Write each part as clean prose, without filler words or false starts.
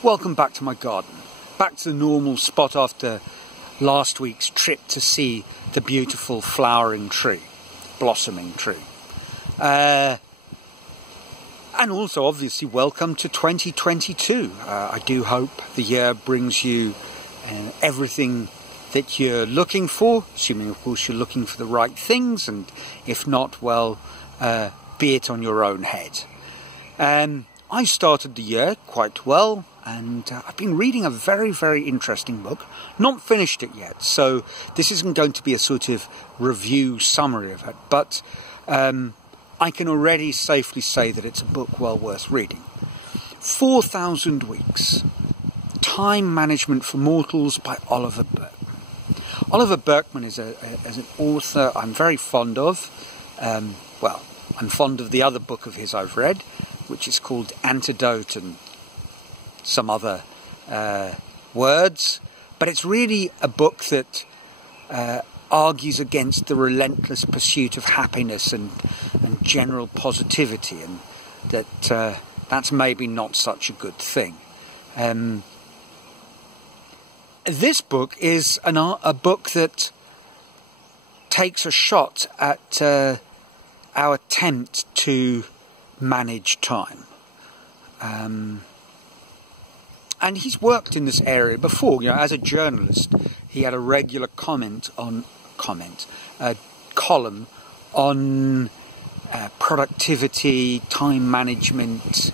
Welcome back to my garden, back to the normal spot after last week's trip to see the beautiful flowering tree, blossoming tree. And also obviously welcome to 2022. I do hope the year brings you everything that you're looking for, assuming of course you're looking for the right things, and if not, well, be it on your own head. I started the year quite well, and I've been reading a very, very interesting book. Not finished it yet, so this isn't going to be a sort of review summary of it, but I can already safely say that it's a book well worth reading. 4,000 Weeks, Time Management for Mortals by Oliver Burkeman. Oliver Burkeman is an author I'm very fond of. Well, I'm fond of the other book of his I've read, which is called Antidote and some other words. But it's really a book that argues against the relentless pursuit of happiness and general positivity, and that that's maybe not such a good thing. This book is a book that takes a shot at our attempt to manage time. And he's worked in this area before. You know, as a journalist, he had a regular column on productivity, time management,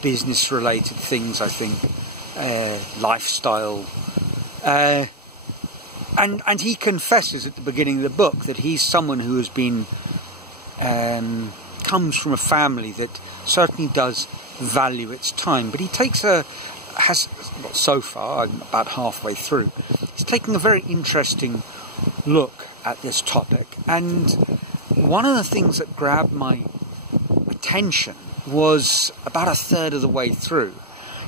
business-related things, I think, lifestyle. And he confesses at the beginning of the book that he's someone who has been comes from a family that certainly does value its time, but he so far, I'm about halfway through, he's taking a very interesting look at this topic. And one of the things that grabbed my attention was about a third of the way through.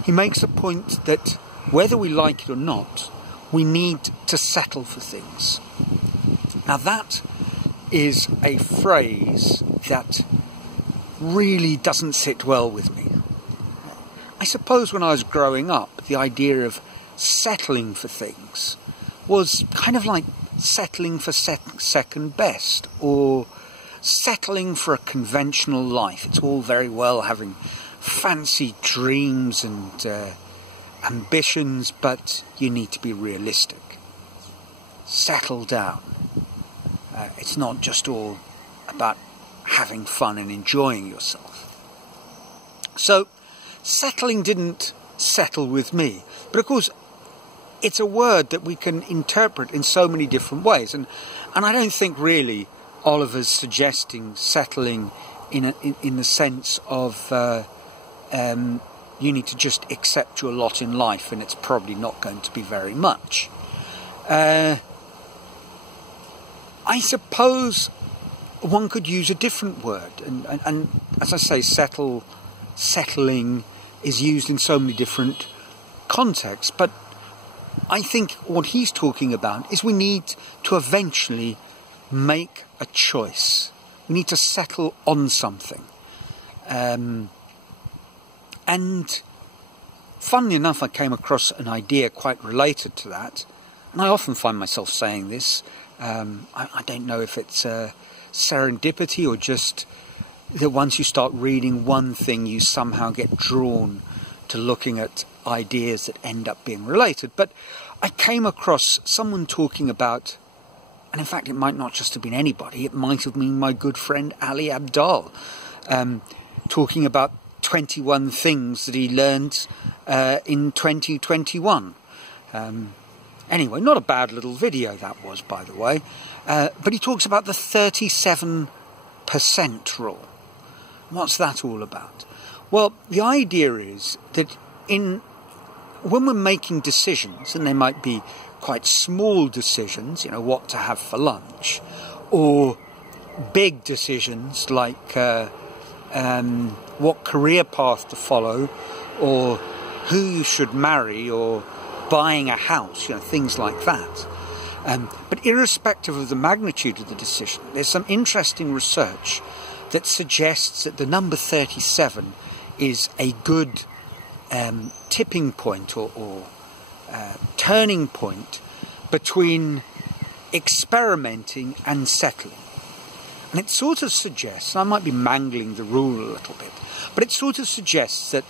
He makes the point that whether we like it or not, we need to settle for things. Now that is a phrase that really doesn't sit well with me. I suppose when I was growing up, the idea of settling for things was kind of like settling for second best, or settling for a conventional life. It's all very well having fancy dreams and ambitions, but you need to be realistic. Settle down. It's not just all about having fun and enjoying yourself. So, settling didn't settle with me. But of course, it's a word that we can interpret in so many different ways. And I don't think really Oliver's suggesting settling in the sense of you need to just accept your lot in life, and it's probably not going to be very much. I suppose one could use a different word, and as I say, settling is used in so many different contexts, but I think what he's talking about is we need to eventually make a choice. We need to settle on something. And funnily enough, I came across an idea quite related to that, and I often find myself saying this. I don't know if it's serendipity or just that once you start reading one thing, you somehow get drawn to looking at ideas that end up being related. But I came across someone talking about, and in fact it might not just have been anybody, it might have been my good friend Ali Abdaal, talking about 21 things that he learned in 2021. Anyway, not a bad little video that was, by the way. But he talks about the 37% rule. What's that all about? Well, the idea is that when we're making decisions, and they might be quite small decisions, you know, what to have for lunch, or big decisions like what career path to follow, or who you should marry, or buying a house, you know, things like that. But irrespective of the magnitude of the decision, there's some interesting research that suggests that the number 37 is a good tipping point or turning point between experimenting and settling. And it sort of suggests, I might be mangling the rule a little bit, but it sort of suggests that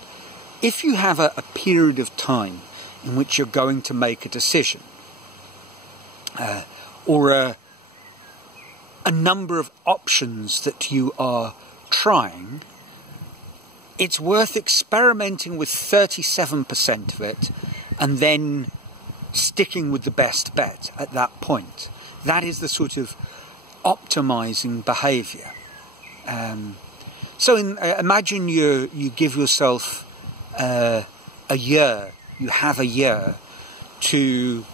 if you have a period of time in which you're going to make a decision, or a number of options that you are trying, it's worth experimenting with 37% of it and then sticking with the best bet at that point. That is the sort of optimizing behavior. So imagine you give yourself a year, you have a year to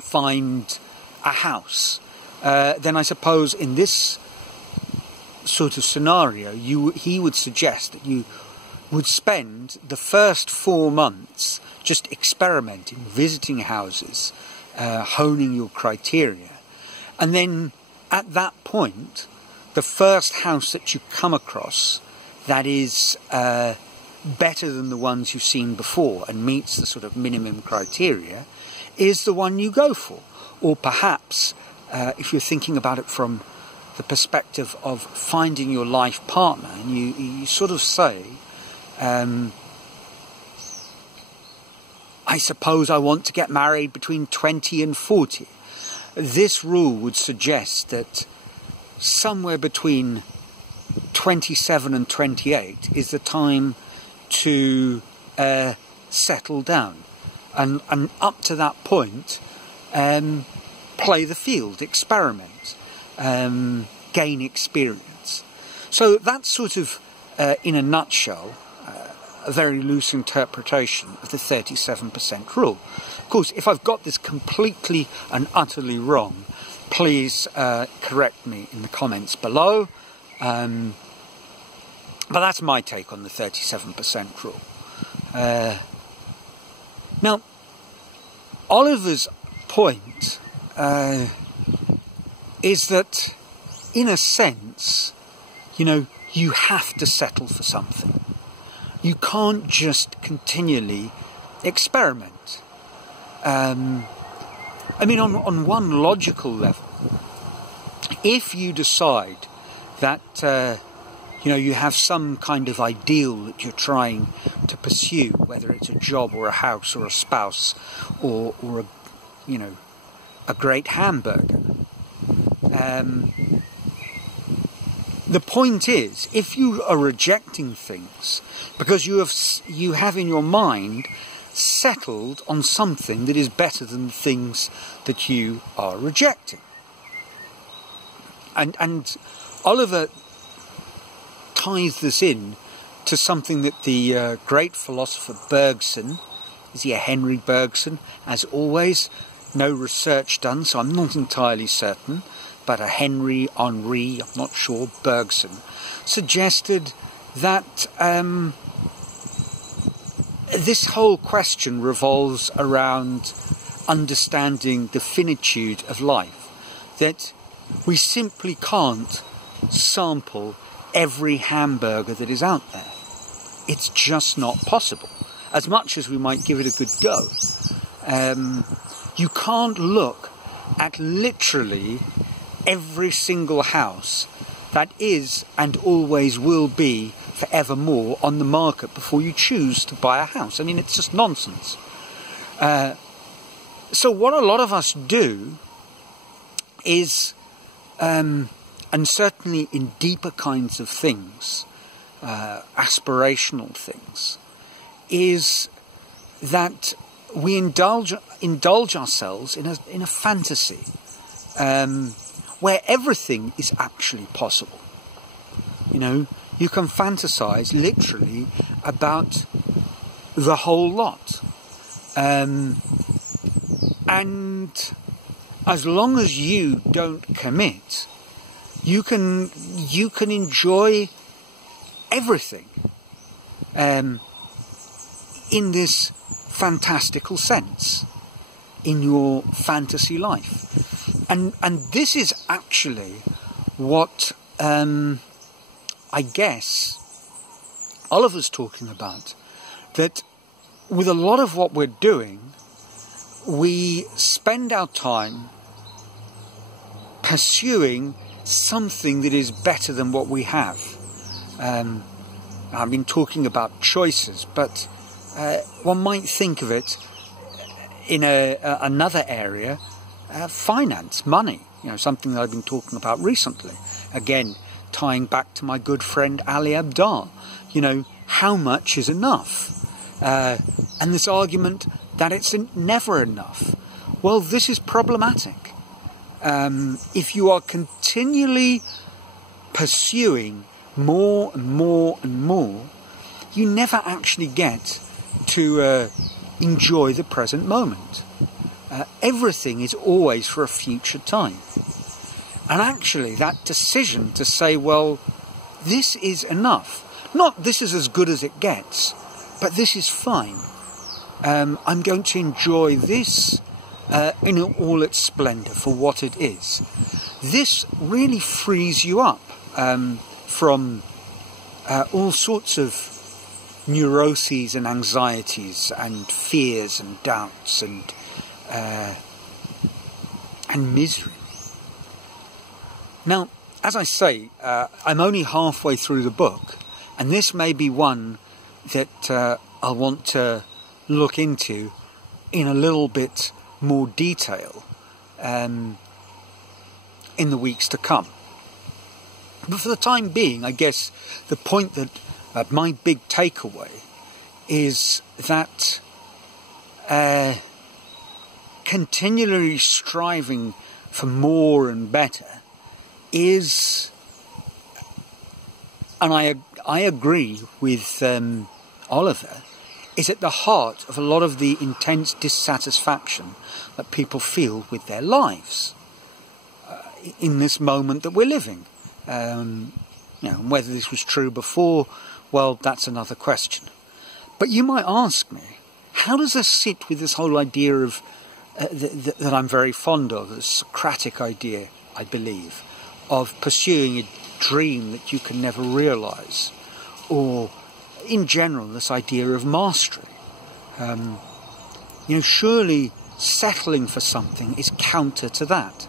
find a house. Then I suppose in this sort of scenario, he would suggest that you would spend the first 4 months just experimenting, visiting houses, honing your criteria. And then at that point, the first house that you come across that is better than the ones you've seen before and meets the sort of minimum criteria is the one you go for. Or perhaps, if you're thinking about it from the perspective of finding your life partner, and you sort of say, I suppose I want to get married between 20 and 40. This rule would suggest that somewhere between 27 and 28 is the time to settle down. And up to that point, play the field, experiment, gain experience. So that's sort of, in a nutshell, a very loose interpretation of the 37% rule. Of course, if I've got this completely and utterly wrong, please correct me in the comments below. But that's my take on the 37% rule. Now, Oliver's point is that, in a sense, you have to settle for something. You can't just continually experiment. I mean, on one logical level, if you decide that you have some kind of ideal that you're trying to pursue, whether it's a job or a house or a spouse or a great hamburger. The point is, if you are rejecting things because you have in your mind settled on something that is better than the things that you are rejecting. And Oliver ties this in to something that the great philosopher Bergson, is he a Henry Bergson? As always, no research done, so I'm not entirely certain, but a Henry, I'm not sure, Bergson, suggested that this whole question revolves around understanding the finitude of life, that we simply can't sample every hamburger that is out there. It's just not possible, as much as we might give it a good go. You can't look at literally every single house that is and always will be forevermore on the market before you choose to buy a house. I mean, it's just nonsense. So what a lot of us do is, and certainly in deeper kinds of things, aspirational things, is that we indulge ourselves in a fantasy where everything is actually possible. You can fantasize literally about the whole lot, and as long as you don't commit, you can enjoy everything in this fantastical sense in your fantasy life. And this is actually what I guess Oliver's talking about, that with a lot of what we're doing, we spend our time pursuing something that is better than what we have. I've been talking about choices, but one might think of it in another area, finance, money, something that I've been talking about recently. Again, tying back to my good friend Ali Abdal, how much is enough? And this argument that it's never enough. Well, this is problematic. If you are continually pursuing more and more and more, you never actually get to enjoy the present moment. Everything is always for a future time. And actually that decision to say, well, this is enough. Not this is as good as it gets, but this is fine. I'm going to enjoy this in all its splendour for what it is. This really frees you up from all sorts of neuroses and anxieties and fears and doubts and misery. Now, as I say, I'm only halfway through the book, and this may be one that I'll want to look into in a little bit more detail in the weeks to come. But for the time being, I guess the point that my big takeaway is that continually striving for more and better is, and I agree with Oliver, is at the heart of a lot of the intense dissatisfaction that people feel with their lives in this moment that we're living. Whether this was true before, well, that's another question. But you might ask me, how does this sit with this whole idea of that I'm very fond of, the Socratic idea, I believe, of pursuing a dream that you can never realise, or in general this idea of mastery. Surely settling for something is counter to that,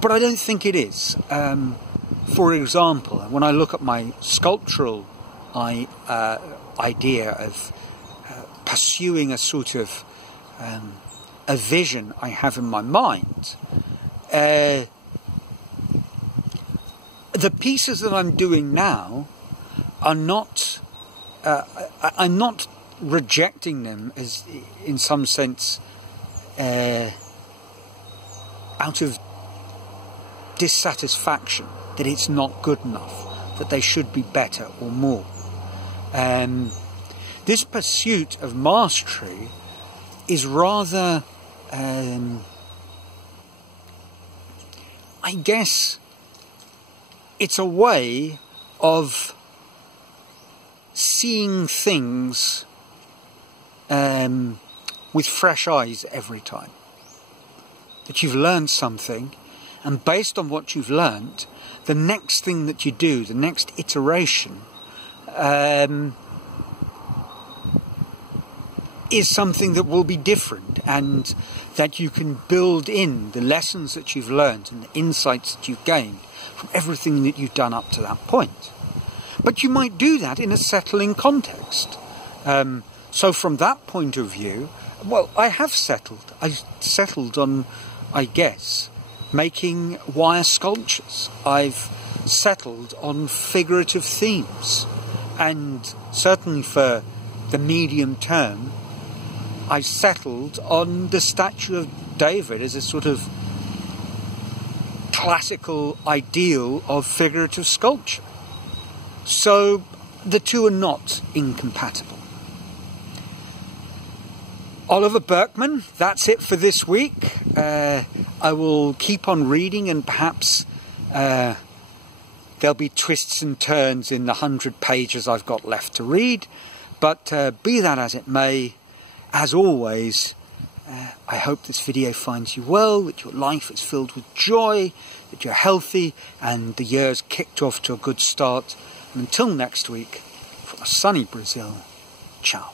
but I don't think it is. For example, when I look at my sculptural idea of pursuing a sort of a vision I have in my mind, the pieces that I'm doing now are not, I'm not rejecting them as, in some sense, out of dissatisfaction that it's not good enough, that they should be better or more. This pursuit of mastery is rather, I guess, it's a way of seeing things with fresh eyes every time. That you've learned something, and based on what you've learned, the next thing that you do, the next iteration, is something that will be different, and that you can build in the lessons that you've learned and the insights that you've gained from everything that you've done up to that point. But you might do that in a settling context. So from that point of view, well, I have settled. I've settled on, I guess, making wire sculptures. I've settled on figurative themes. And certainly for the medium term, I've settled on the statue of David as a sort of classical ideal of figurative sculpture. So the two are not incompatible. Oliver Burkeman, that's it for this week. I will keep on reading, and perhaps there'll be twists and turns in the 100 pages I've got left to read. But be that as it may, as always, I hope this video finds you well, that your life is filled with joy, that you're healthy, and the year's kicked off to a good start. And until next week, from a sunny Brazil. Ciao.